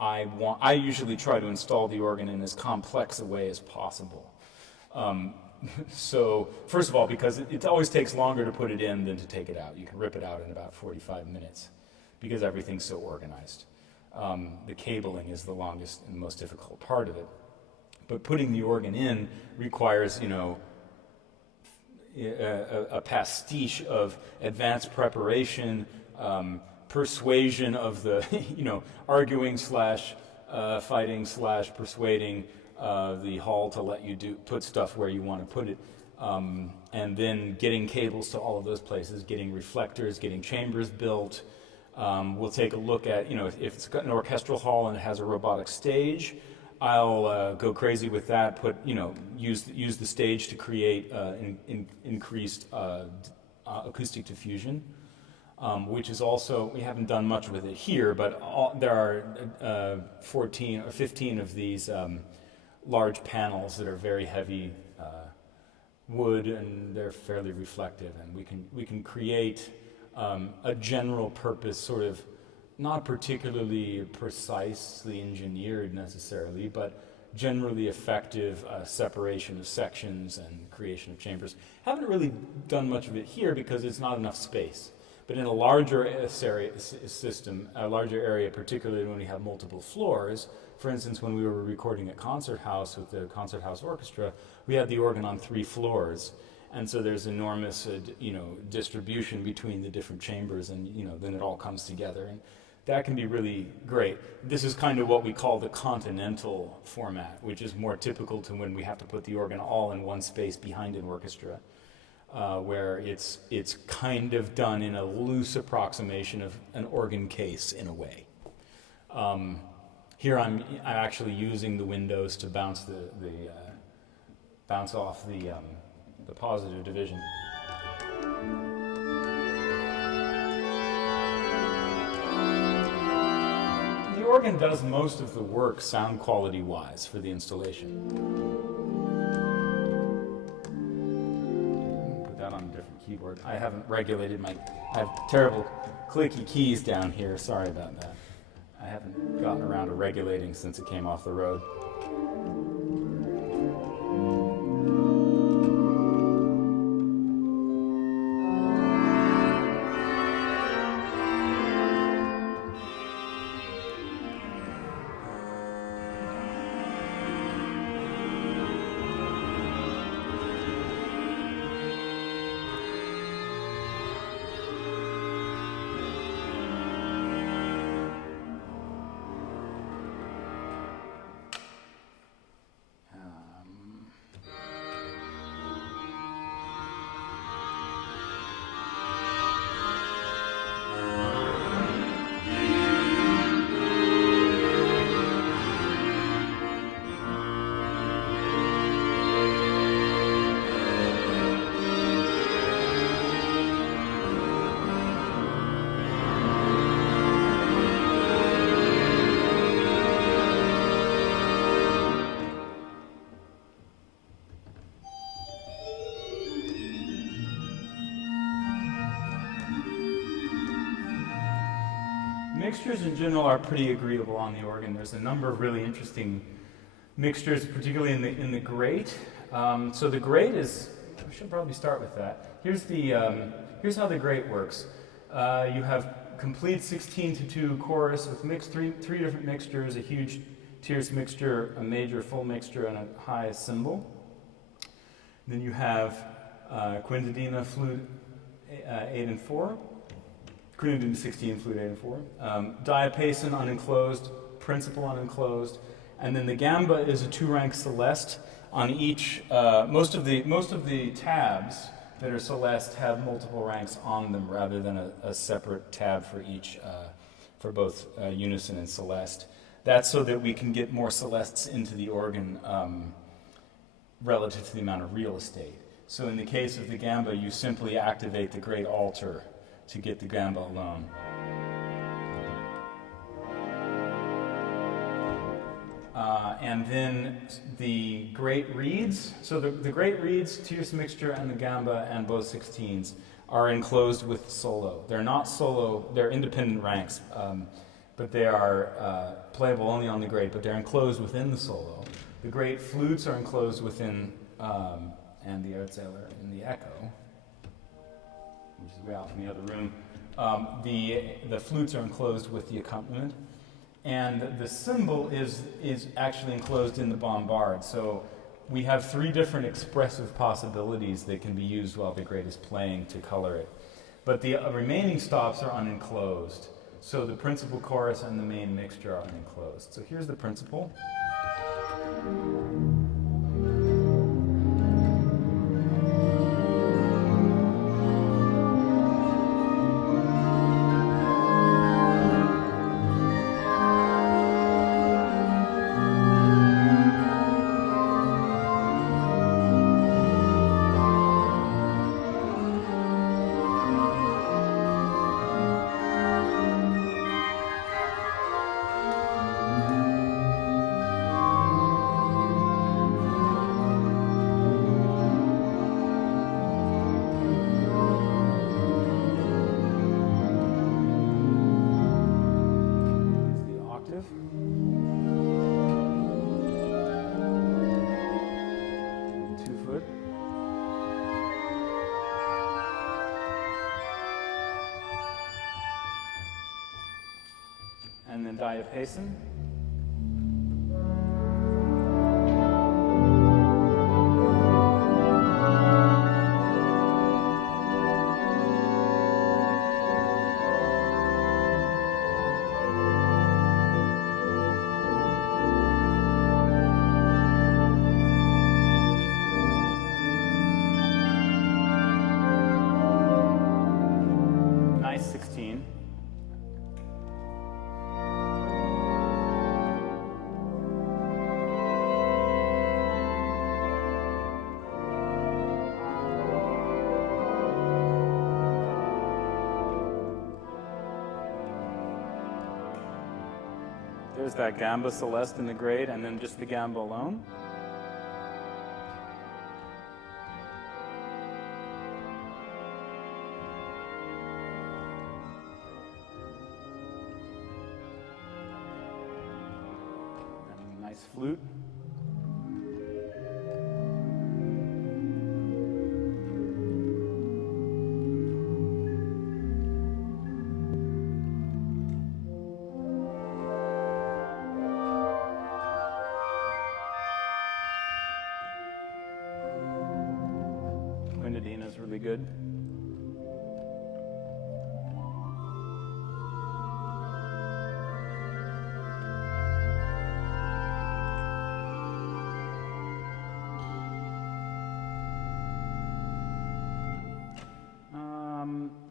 I usually try to install the organ in as complex a way as possible. So first of all, because it always takes longer to put it in than to take it out. You can rip it out in about 45 minutes because everything's so organized. The cabling is the longest and most difficult part of it. But putting the organ in requires, a pastiche of advanced preparation, persuasion of the, arguing slash fighting slash persuading the hall to let you put stuff where you want to put it, and then getting cables to all of those places, getting reflectors, getting chambers built. We'll take a look at, if it's got an orchestral hall and it has a robotic stage, I'll go crazy with that. Use the stage to create increased acoustic diffusion, which is also, we haven't done much with it here, but there are 14 or 15 of these large panels that are very heavy wood, and they're fairly reflective, and we can create a general purpose, sort of not particularly precisely engineered necessarily, but generally effective separation of sections and creation of chambers. Haven't really done much of it here because it's not enough space. But in a larger system, a larger area, particularly when we have multiple floors, for instance, when we were recording at Concert House with the Concert House Orchestra, we had the organ on 3 floors. And so there's enormous, distribution between the different chambers, and, then it all comes together. And that can be really great. This is kind of what we call the continental format, which is more typical to when we have to put the organ all in one space behind an orchestra, where it's kind of done in a loose approximation of an organ case in a way. Here I'm actually using the windows to bounce bounce off the positive division. The organ does most of the work sound quality wise for the installation. Put that on a different keyboard. I haven't regulated I have terrible clicky keys down here, sorry about that. I haven't gotten around to regulating since it came off the road. Mixtures in general are pretty agreeable on the organ. There's a number of really interesting mixtures, particularly in the grate. So the grate is, we should probably start with that. Here's how the grate works. You have complete 16:2 chorus with three different mixtures, a huge tierce mixture, a major full mixture, and a high cymbal. Then you have quintadina, flute 8 and 4. Quintadina 16, flute 8 and 4. Diapason unenclosed, principal unenclosed, and then the gamba is a 2-rank celeste. On each, most of the tabs that are celeste have multiple ranks on them rather than a separate tab for each, for both unison and celeste. That's so that we can get more celestes into the organ relative to the amount of real estate. So in the case of the gamba, you simply activate the great altar to get the gamba alone. And then the great reeds, so the great reeds, tierce mixture, and the gamba, and both 16s are enclosed with solo. They're not solo, they're independent ranks, but they are playable only on the grate, but they're enclosed within the solo. The grate flutes are enclosed within, and the Erzähler in the echo, which is way out in the other room. The flutes are enclosed with the accompaniment, and the cymbal is actually enclosed in the bombard. So we have 3 different expressive possibilities that can be used while the grate is playing to color it. But the remaining stops are unenclosed. So the principal chorus and the main mixture are unenclosed. So here's the principal. And then diapason. Nice 16. There's that gamba celeste in the grade, and then just the gamba alone. And nice flute. Is really good.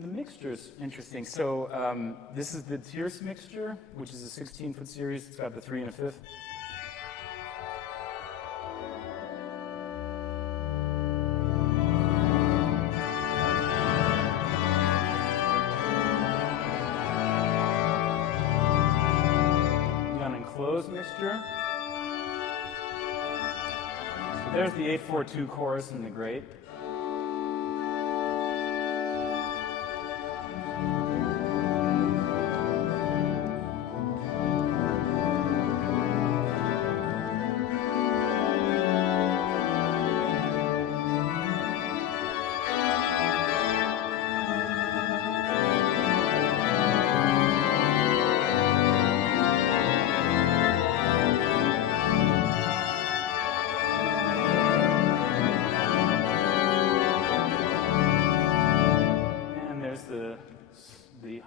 The mixture is interesting. So this is the tierce mixture, which is a 16-foot series. It's got the 3 and a 5th. Closed mixture. So there's the 8/4/2 chorus in the grate.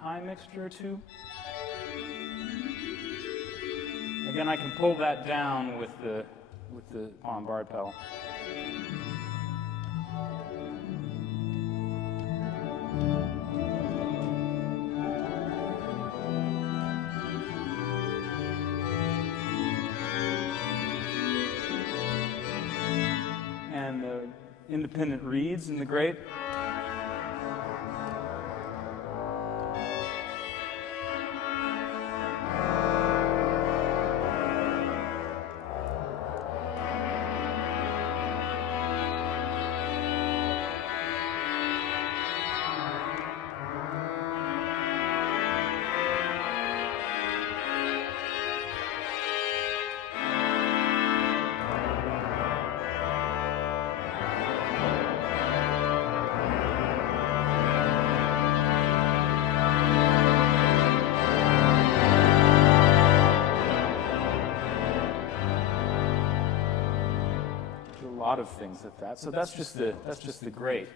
High mixture too. Again, I can pull that down with the bombard pedal. And the independent reeds in the grate. a lot of things at that. So that's just the grade.